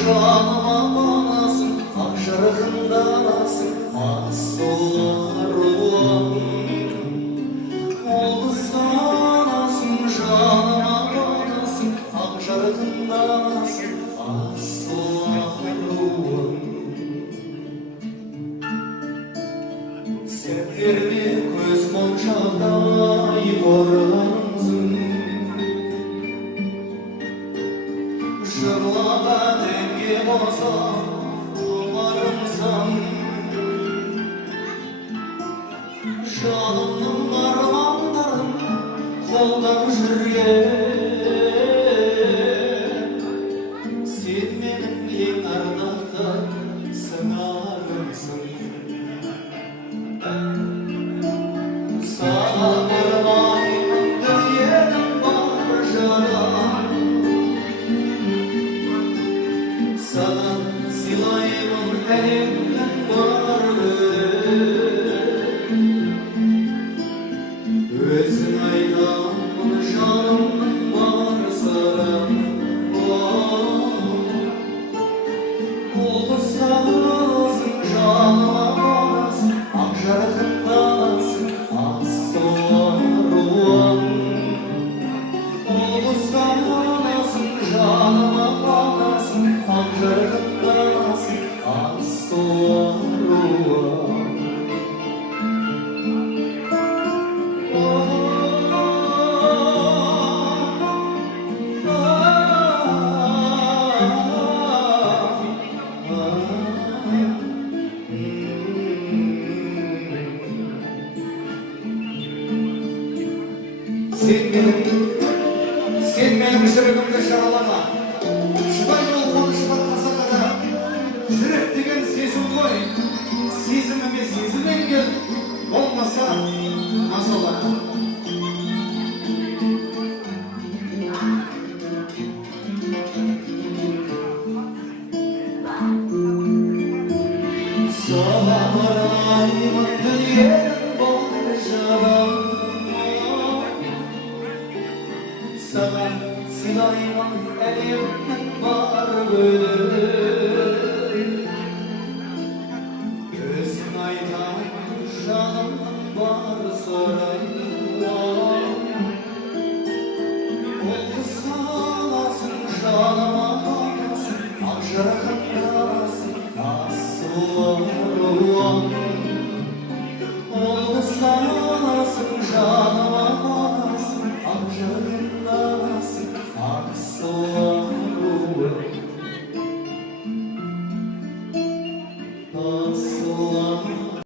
жаныма қонасың, ақ жарқынданасың, асыларым. Ол қызғанасың, жаныма қонасың, ақ жарқынданасың, асыларым. Сендерде көз моншақтай қорғансың, жырлаған әнге қоса құмарымсың. Жанымның армандарын қолдап жүрген, сен менің ең ардақты сыңарымсың. Саған ұрмаймын дүниенің бар жанын, саған сыйлаймын әлемнің бар гүлін. Өзің айтамын жанымның бар сырын. Ол қызғанасың, жаныма қонасың, ақ жарқынданасың, асыларым. Ол қызғанасың, жаныма қонасың, ақ жарқынданасың, асыларым. Sen benim жүрегімді жаралама. Шыдай жол қонышқа қасақада. Жүрек деген сезім ғой. Сезіміме сезіммен кел, болмаса мазалама. Саған арнаймын дүниенің бар жырын. Саған сыйлаймын әлемнің бар гүлін. Өзің айтамын жанымның бар сырын. Ол қызғанасың, жаныма қонасың, ақ жарқынданасың, асыларым. Ол қызғанасың, жаныма қонасың, ақ жарқынданасың, асыларым.